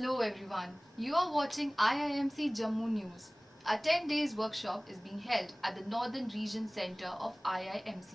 Hello everyone. You are watching IIMC Jammu News. A 10 days workshop is being held at the Northern Region Center of IIMC.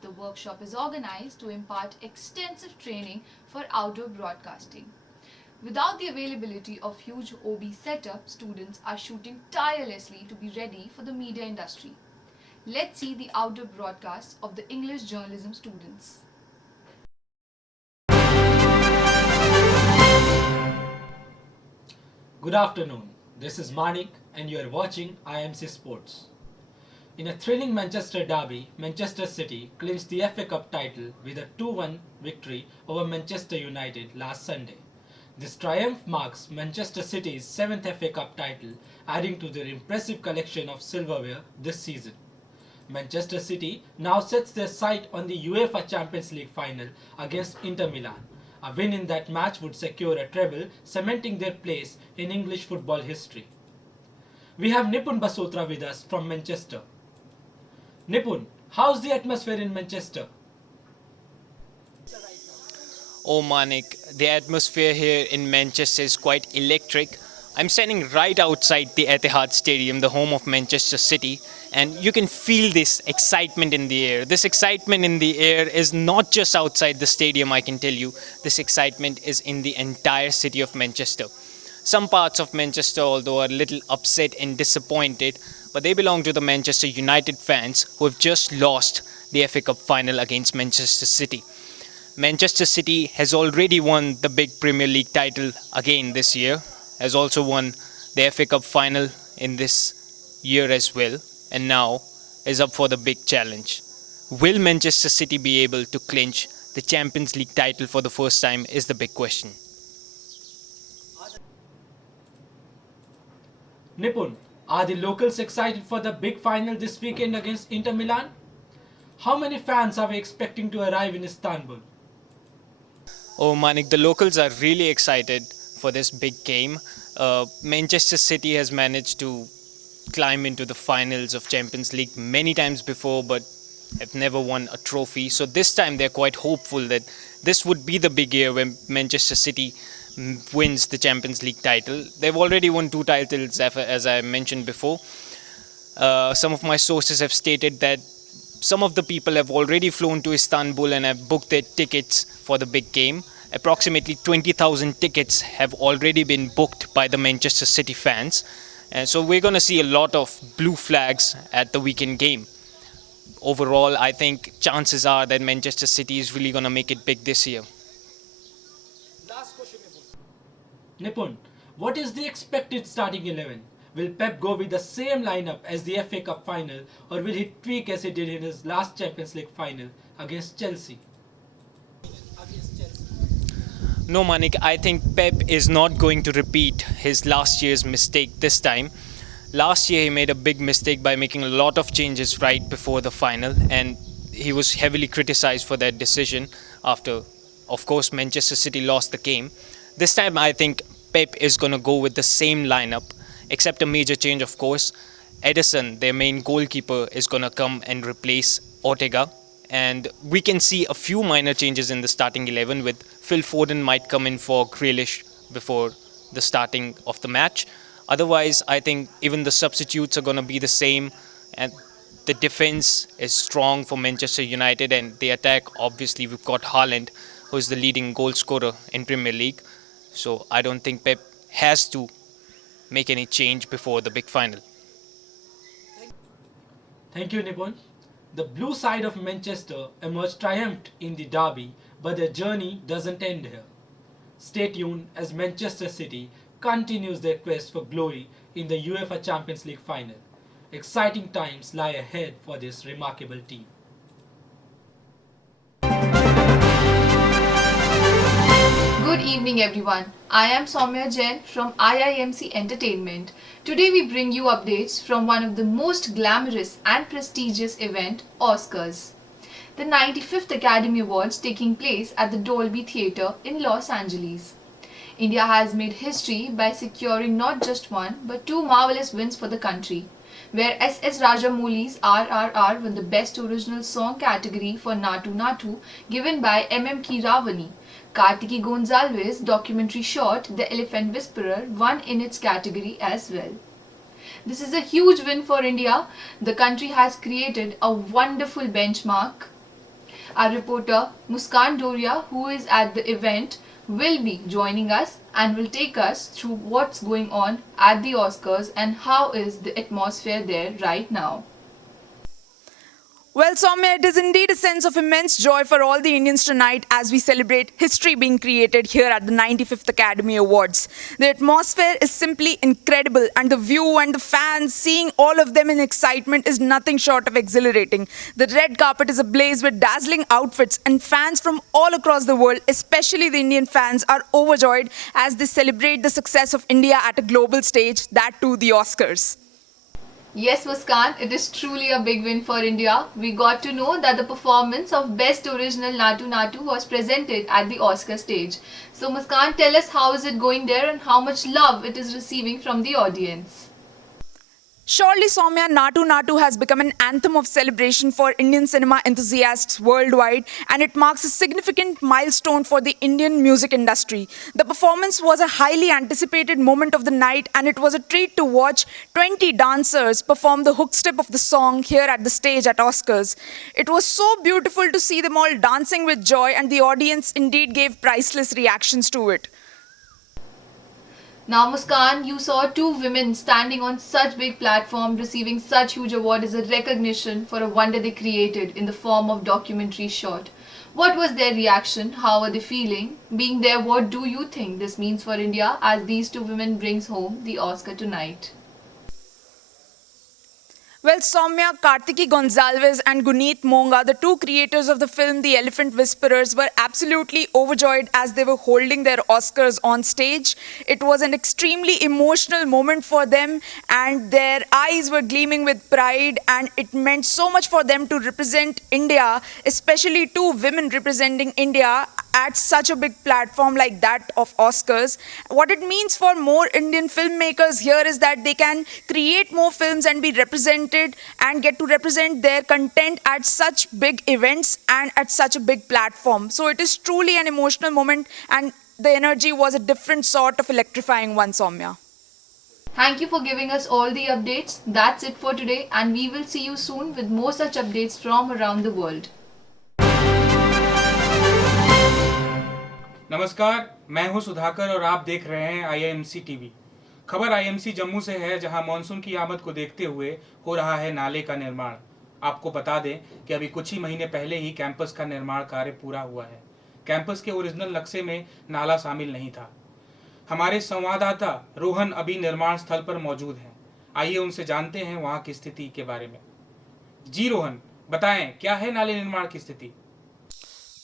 The workshop is organized to impart extensive training for outdoor broadcasting. Without the availability of huge OB setup, students are shooting tirelessly to be ready for the media industry. Let's see the outdoor broadcasts of the English journalism students. Good afternoon. This is Manik and you are watching IMC Sports. In a thrilling Manchester derby, Manchester City clinched the FA Cup title with a 2-1 victory over Manchester United last Sunday. This triumph marks Manchester City's 7th FA Cup title, adding to their impressive collection of silverware this season. Manchester City now sets their sight on the UEFA Champions League final against Inter Milan. A win in that match would secure a treble, cementing their place in English football history. We have Nipun Basotra with us from Manchester. Nipun, how's the atmosphere in Manchester? Oh Manik, the atmosphere here in Manchester is quite electric. I'm standing right outside the Etihad Stadium, the home of Manchester City, and you can feel this excitement in the air. This excitement in the air is not just outside the stadium, I can tell you. This excitement is in the entire city of Manchester. Some parts of Manchester, although, are a little upset and disappointed, but they belong to the Manchester United fans who have just lost the FA Cup final against Manchester City. Manchester City has already won the big Premier League title again this year, has also won the FA Cup final in this year as well, and now is up for the big challenge. Will Manchester City be able to clinch the Champions League title for the first time is the big question. Nipun, are the locals excited for the big final this weekend against Inter Milan? How many fans are we expecting to arrive in Istanbul? Oh Manik, the locals are really excited for this big game. Manchester City has managed to climb into the finals of Champions League many times before, but have never won a trophy. So this time they're quite hopeful that this would be the big year when Manchester City wins the Champions League title. They've already won 2 titles, as I mentioned before. Some of my sources have stated that some of the people have already flown to Istanbul and have booked their tickets for the big game. Approximately 20,000 tickets have already been booked by the Manchester City fans. And so we're going to see a lot of blue flags at the weekend game. Overall, I think chances are that Manchester City is really going to make it big this year. Last question, Nipun, what is the expected starting 11? Will Pep go with the same lineup as the FA Cup final, or will he tweak as he did in his last Champions League final against Chelsea? No, Manik, I think Pep is not going to repeat his last year's mistake this time. Last year he made a big mistake by making a lot of changes right before the final, and he was heavily criticized for that decision after, of course, Manchester City lost the game. This time I think Pep is going to go with the same lineup, except a major change, of course. Edison, their main goalkeeper, is going to come and replace Ortega. And we can see a few minor changes in the starting 11 with Phil Foden might come in for Grealish before the starting of the match. Otherwise, I think even the substitutes are going to be the same. And the defense is strong for Manchester United, and the attack, obviously, we've got Haaland, who is the leading goal scorer in Premier League. So I don't think Pep has to make any change before the big final. Thank you, Nipun. The blue side of Manchester emerged triumphant in the derby, but their journey doesn't end here. Stay tuned as Manchester City continues their quest for glory in the UEFA Champions League final. Exciting times lie ahead for this remarkable team. Good evening everyone. I am Somya Jain from IIMC Entertainment. Today we bring you updates from one of the most glamorous and prestigious event, Oscars. The 95th Academy Awards taking place at the Dolby Theatre in Los Angeles. India has made history by securing not just one but 2 marvelous wins for the country. where S.S. Rajamouli's RRR won the Best Original Song category for Natu Natu, given by M.M. Keeravani. Kartiki Gonzalez's documentary short, The Elephant Whisperer, won in its category as well. This is a huge win for India. The country has created a wonderful benchmark. Our reporter Muskan Doria, who is at the event, will be joining us and will take us through what's going on at the Oscars and how is the atmosphere there right now. Well, Somya, it is indeed a sense of immense joy for all the Indians tonight as we celebrate history being created here at the 95th Academy Awards. The atmosphere is simply incredible, and the view and the fans, seeing all of them in excitement, is nothing short of exhilarating. The red carpet is ablaze with dazzling outfits, and fans from all across the world, especially the Indian fans, are overjoyed as they celebrate the success of India at a global stage, that too the Oscars. Yes, Muskan, it is truly a big win for India. We got to know that the performance of Best Original Natu Natu was presented at the Oscar stage. So, Muskan, tell us how is it going there and how much love it is receiving from the audience. Surely, Somya, Natu Natu has become an anthem of celebration for Indian cinema enthusiasts worldwide, and it marks a significant milestone for the Indian music industry. The performance was a highly anticipated moment of the night, and it was a treat to watch 20 dancers perform the hook step of the song here at the stage at Oscars. It was so beautiful to see them all dancing with joy, and the audience indeed gave priceless reactions to it. Now, Muskan, you saw two women standing on such big platform receiving such huge award as a recognition for a wonder they created in the form of documentary short. What was their reaction? How are they feeling? Being there, what do you think this means for India as these two women brings home the Oscar tonight? Well, Somya, Kartiki Gonzalez and Guneet Monga, the two creators of the film The Elephant Whisperers, were absolutely overjoyed as they were holding their Oscars on stage. It was an extremely emotional moment for them, and their eyes were gleaming with pride, and it meant so much for them to represent India, especially two women representing India at such a big platform like that of Oscars. What it means for more Indian filmmakers here is that they can create more films and be represented and get to represent their content at such big events and at such a big platform. So it is truly an emotional moment, and the energy was a different sort of electrifying one, Somya. Thank you for giving us all the updates. That's it for today, and we will see you soon with more such updates from around the world. नमस्कार, मैं हूं सुधाकर और आप देख रहे हैं IIMC TV. खबर IIMC Jammu से है, जहां मानसून की आमद को देखते हुए हो रहा है नाले का निर्माण। आपको बता दें कि अभी कुछ ही महीने पहले ही कैंपस का निर्माण कार्य पूरा हुआ है। कैंपस के ओरिजिनल नक्शे में नाला शामिल नहीं था। हमारे संवाददाता रोहन अभी निर्माण स्थल पर मौजूद हैं। आइए उनसे जानते हैं वहां की स्थिति के बारे में। जी रोहन, बताएं क्या है नाले निर्माण की स्थिति?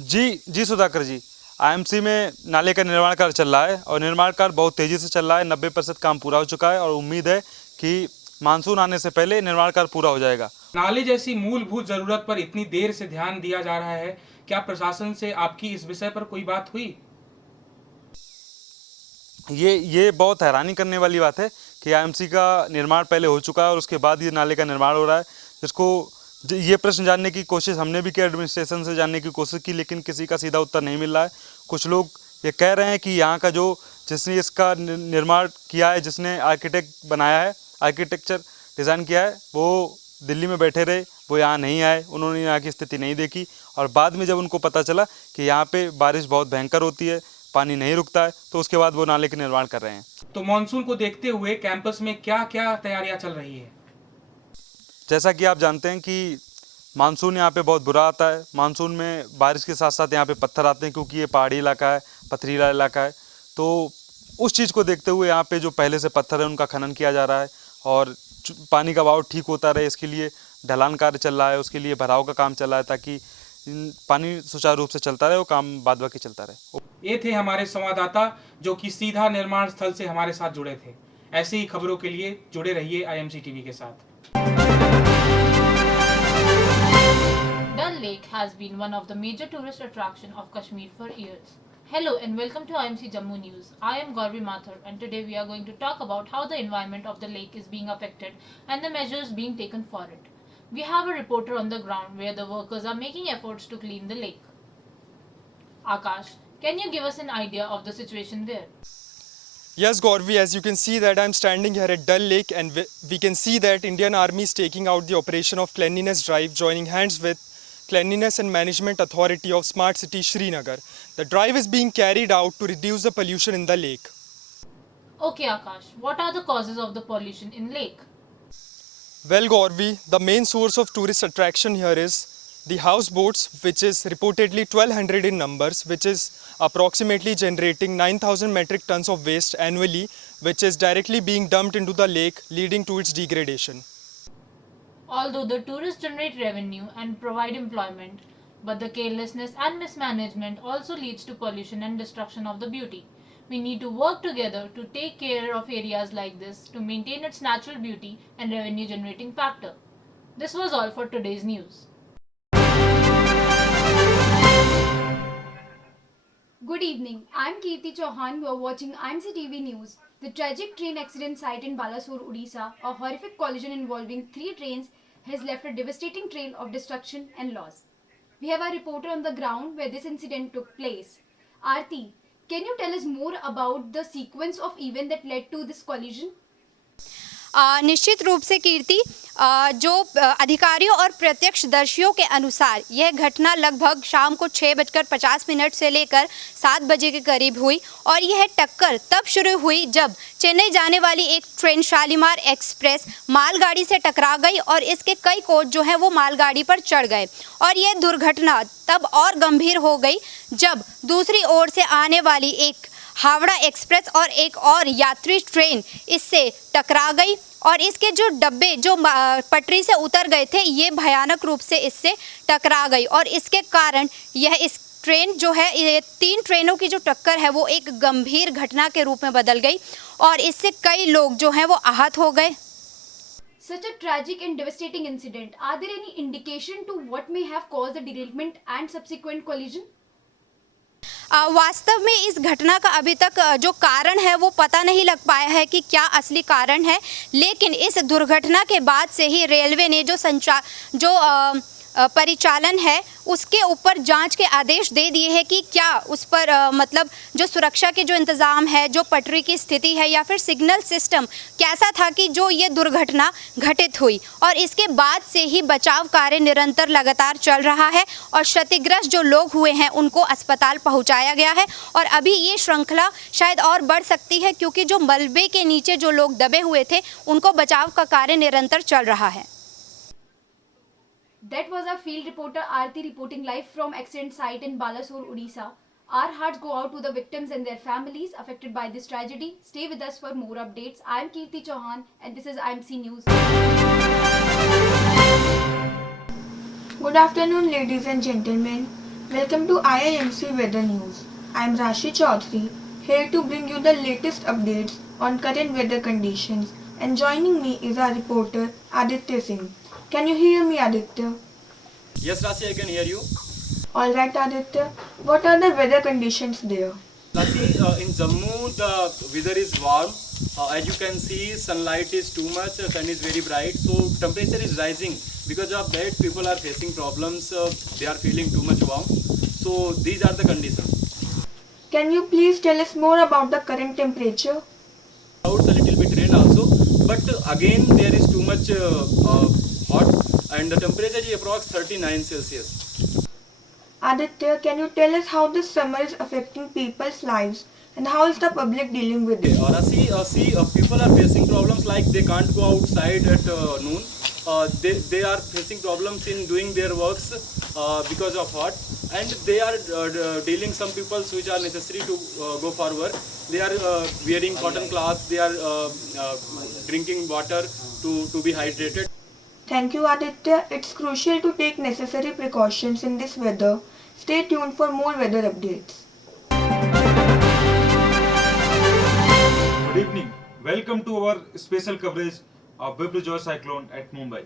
जी सुधाकर जी, आईएमसी में नाले का निर्माण कार्य चल रहा है और निर्माण कार्य बहुत तेज़ी से चल रहा है। 90% काम पूरा हो चुका है और उम्मीद है कि मानसून आने से पहले निर्माण कार्य पूरा हो जाएगा। नाले जैसी मूलभूत जरूरत पर इतनी देर से ध्यान दिया जा रहा है, क्या प्रशासन से आपकी इस विषय पर कोई बात हुई? ये बहुत हैरानी करने वाली बात है कि आईएमसी का निर्माण पहले हो चुका है और उसके बाद ये नाले का निर्माण हो रहा है। जिसको ये प्रश्न जानने की कोशिश हमने भी की, एडमिनिस्ट्रेशन से जानने की कोशिश की, लेकिन किसी का सीधा उत्तर नहीं मिल रहा है। कुछ लोग ये कह रहे हैं कि यहाँ का जिसने इसका निर्माण किया है, जिसने आर्किटेक्ट बनाया है, आर्किटेक्चर डिज़ाइन किया है, वो दिल्ली में बैठे रहे, वो यहाँ नहीं आए, उन्होंने यहाँ की स्थिति नहीं देखी और बाद में जब उनको पता चला कि यहाँ पे बारिश बहुत भयंकर होती है, पानी नहीं रुकता है, तो उसके बाद वो नाले के निर्माण कर रहे हैं। तो मानसून को देखते हुए कैंपस में क्या क्या तैयारियां चल रही है? जैसा कि आप जानते हैं कि मानसून यहाँ पे बहुत बुरा आता है। मानसून में बारिश के साथ साथ यहाँ पे पत्थर आते हैं, क्योंकि ये पहाड़ी इलाका है, पथरीला इलाका है। तो उस चीज़ को देखते हुए यहाँ पे जो पहले से पत्थर है उनका खनन किया जा रहा है और पानी का बहाव ठीक होता रहे, इसके लिए ढलान कार्य चल रहा है, उसके लिए भराव का काम चल रहा है, ताकि पानी सुचारू रूप से चलता रहे, वो काम बाद बाकी चलता रहे। ये थे हमारे संवाददाता जो कि सीधा निर्माण स्थल से हमारे साथ जुड़े थे। ऐसे ही खबरों के लिए जुड़े रहिए आईएमसी टीवी के साथ। Dal Lake has been one of the major tourist attractions of Kashmir for years. Hello and welcome to IIMC Jammu News. I am Gauravi Mathur and today we are going to talk about how the environment of the lake is being affected and the measures being taken for it. We have a reporter on the ground where the workers are making efforts to clean the lake. Akash, can you give us an idea of the situation there? Yes, Gauravi, as you can see that I'm standing here at Dal Lake and we can see that Indian Army is taking out the operation of Cleanliness Drive, joining hands with Cleanliness and Management Authority of Smart City Srinagar. The drive is being carried out to reduce the pollution in the lake. Okay Akash, what are the causes of the pollution in lake? Well, Gauravi, the main source of tourist attraction here is the houseboats, which is reportedly 1200 in numbers, which is approximately generating 9,000 metric tons of waste annually, which is directly being dumped into the lake, leading to its degradation. Although the tourists generate revenue and provide employment, but the carelessness and mismanagement also leads to pollution and destruction of the beauty. We need to work together to take care of areas like this to maintain its natural beauty and revenue generating factor. This was all for today's news. Good evening. I'm Kirti Chauhan. You are watching IIMC TV News. The tragic train accident site in Balasore, Odisha, a horrific collision involving 3 trains, has left a devastating trail of destruction and loss. We have a reporter on the ground where this incident took place. Aarti, can you tell us more about the sequence of events that led to this collision? निश्चित रूप से कीर्ति जो अधिकारियों और प्रत्यक्षदर्शियों के अनुसार यह घटना लगभग शाम को 6:50 से लेकर 7 बजे के करीब हुई और यह टक्कर तब शुरू हुई जब चेन्नई जाने वाली एक ट्रेन शालीमार एक्सप्रेस मालगाड़ी से टकरा गई और इसके कई कोच जो हैं वो मालगाड़ी पर चढ़ गए और यह दुर्घटना तब और गंभीर हो गई जब दूसरी ओर से आने वाली एक हावड़ा एक्सप्रेस और एक और यात्री ट्रेन इससे टकरा गई और इसके जो डब्बे जो पटरी से उतर गए थे ये भयानक रूप से इससे टकरा गई और इसके कारण यह इस ट्रेन जो है ये 3 ट्रेनों की जो टक्कर है वो एक गंभीर घटना के रूप में बदल गई और इससे कई लोग जो हैं वो आहत हो गए. Such a tragic and devastating incident. Are there any indication to what may have caused the derailment and subsequent collision? वास्तव में इस घटना का अभी तक जो कारण है वो पता नहीं लग पाया है कि क्या असली कारण है, लेकिन इस दुर्घटना के बाद से ही रेलवे ने जो परिचालन है उसके ऊपर जांच के आदेश दे दिए हैं कि क्या उस पर मतलब जो सुरक्षा के जो इंतज़ाम है, जो पटरी की स्थिति है या फिर सिग्नल सिस्टम कैसा था कि जो ये दुर्घटना घटित हुई और इसके बाद से ही बचाव कार्य निरंतर लगातार चल रहा है और क्षतिग्रस्त जो लोग हुए हैं उनको अस्पताल पहुंचाया गया है और अभी ये श्रृंखला शायद और बढ़ सकती है क्योंकि जो मलबे के नीचे जो लोग दबे हुए थे उनको बचाव का कार्य निरंतर चल रहा है. That was our field reporter Aarti reporting live from accident site in Balasore, Odisha. Our hearts go out to the victims and their families affected by this tragedy. Stay with us for more updates. I am Kirti Chauhan and this is IIMC News. Good afternoon ladies and gentlemen. Welcome to IIMC Weather News. I am Rashi Chaudhary here to bring you the latest updates on current weather conditions and joining me is our reporter Aditya Singh. Can you hear me, Aditya? Yes, Rasi, I can hear you. Alright, Aditya. What are the weather conditions there? Rasi, in Jammu, the weather is warm. As you can see, sunlight is too much, sun is very bright. So, temperature is rising. Because of that, people are facing problems. They are feeling too much warm. So, these are the conditions. Can you please tell us more about the current temperature? Clouds, a little bit rain also. But again, there is too much hot and the temperature is approx 39 Celsius. Aditya, can you tell us how this summer is affecting people's lives and how is the public dealing with it? People are facing problems like they can't go outside at noon. They are facing problems in doing their works because of hot and they are dealing some people which are necessary to go for work. They are wearing cotton cloths, they are drinking water to be hydrated. Thank you, Aditya. It's crucial to take necessary precautions in this weather. Stay tuned for more weather updates. Good evening. Welcome to our special coverage of Biparjoy cyclone at Mumbai.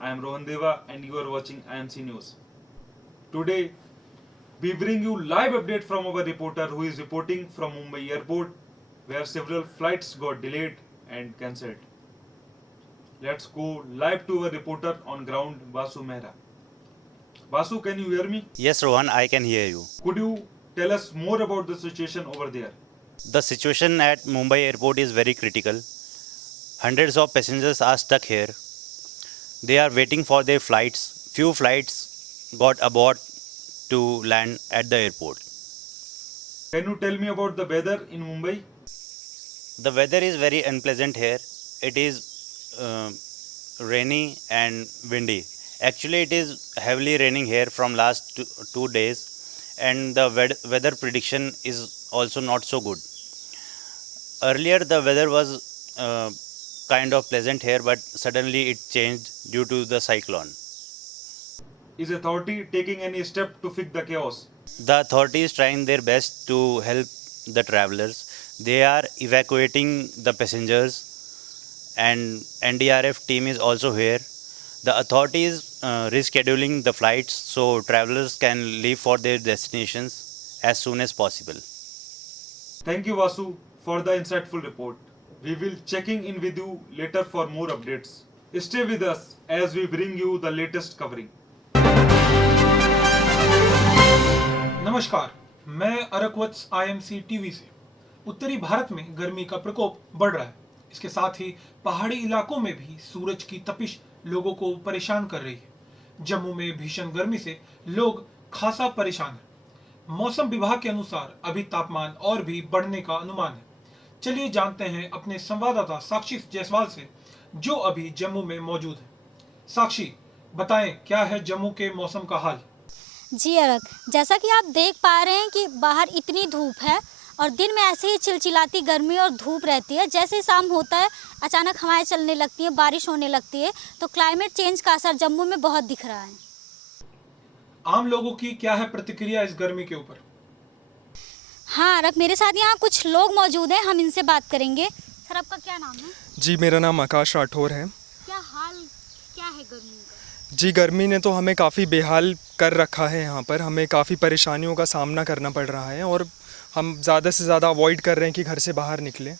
I am Rohan Deva and you are watching IIMC News. Today We bring you live update from our reporter who is reporting from Mumbai airport where several flights got delayed and cancelled. Let's go live to our reporter on ground, Vasu Mehra. Vasu, can you hear me? Yes, Rohan, I can hear you. Could you tell us more about the situation over there? The situation at Mumbai airport is very critical. Hundreds of passengers are stuck here. They are waiting for their flights. Few flights got aboard to land at the airport. Can you tell me about the weather in Mumbai? The weather is very unpleasant here. It is rainy and windy. Actually, it is heavily raining here from last 2 days, and the weather prediction is also not so good. Earlier, the weather was kind of pleasant here, but suddenly it changed due to the cyclone. Is authority taking any step to fix the chaos? The authority is trying their best to help the travelers. They are evacuating the passengers, and NDRF team is also here. The authority is rescheduling the flights so travelers can leave for their destinations as soon as possible. Thank you, Vasu, for the insightful report. We will checking in with you later for more updates. Stay with us as we bring you the latest covering. नमस्कार, मैं अरकवत्स IMC TV से। उत्तरी भारत में गर्मी का प्रकोप बढ़ रहा है। इसके साथ ही पहाड़ी इलाकों में भी सूरज की तपिश लोगों को परेशान कर रही है। जम्मू में भीषण गर्मी से लोग खासा परेशान हैं। मौसम विभाग के अनुसार अभी तापमान और भी बढ़ने का अनुमान है। चलिए जानते हैं अपने संवाददाता साक्षी जायसवाल से, जो अभी जम्मू में मौजूद है। साक्षी, बताएं क्या है जम्मू के मौसम का हाल? जी अरक, जैसा कि आप देख पा रहे हैं कि बाहर इतनी धूप है और दिन में ऐसे ही चिलचिलाती गर्मी और धूप रहती है। जैसे ही शाम होता है अचानक हवाएं चलने लगती हैं, बारिश होने लगती है, तो क्लाइमेट चेंज का असर जम्मू में बहुत दिख रहा है। आम लोगों की क्या है प्रतिक्रिया इस गर्मी के ऊपर? हाँ अरक, मेरे साथ यहाँ कुछ लोग मौजूद हैं, हम इनसे बात करेंगे। सर, आपका क्या नाम है? जी, मेरा नाम आकाश राठौर है। क्या हाल क्या है गर्मी का? जी, गर्मी ने तो हमें काफ़ी बेहाल कर रखा है। यहाँ पर हमें काफ़ी परेशानियों का सामना करना पड़ रहा है और हम ज़्यादा से ज़्यादा अवॉइड कर रहे हैं कि घर से बाहर निकलें।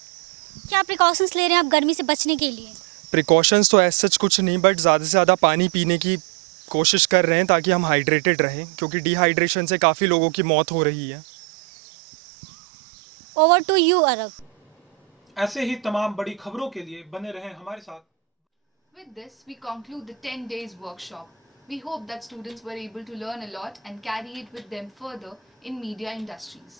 क्या प्रिकॉशंस ले रहे हैं आप गर्मी से बचने के लिए? प्रिकॉशंस तो ऐसा कुछ नहीं, बट ज़्यादा से ज़्यादा पानी पीने की कोशिश कर रहे हैं ताकि हम हाइड्रेटेड रहें, क्योंकि डिहाइड्रेशन से काफ़ी लोगों की मौत हो रही है। ओवर टू यू अरब। ऐसे ही तमाम बड़ी खबरों के लिए बने रहें हमारे साथ। With this, we conclude the 10 days workshop. We hope that students were able to learn a lot and carry it with them further in media industries.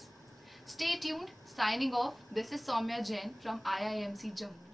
Stay tuned. Signing off, this is Somya Jain from IIMC Jammu.